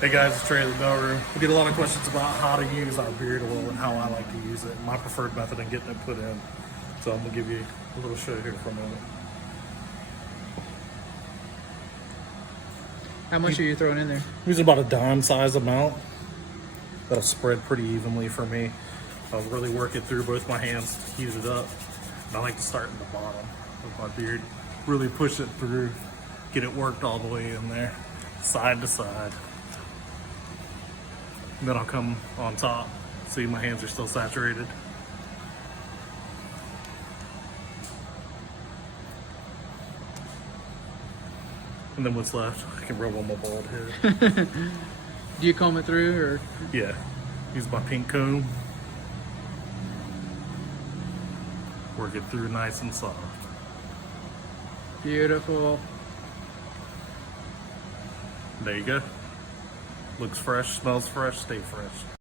Hey guys, it's Trey at the Mailroom. We get a lot of questions about how to use our beard oil and how I like to use it. My preferred method in getting it put in. So I'm gonna give you a little show here for a moment. How much are you throwing in there? Using about a dime size amount. That'll spread pretty evenly for me. I'll really work it through both my hands, heat it up. And I like to start in the bottom of my beard. Really push it through, get it worked all the way in there, side to side. And then I'll come on top. See, my hands are still saturated. And then what's left, I can rub on my bald head. Do you comb it through, or? Yeah, use my pink comb. Work it through nice and soft. Beautiful. There you go. Looks fresh, smells fresh, stay fresh.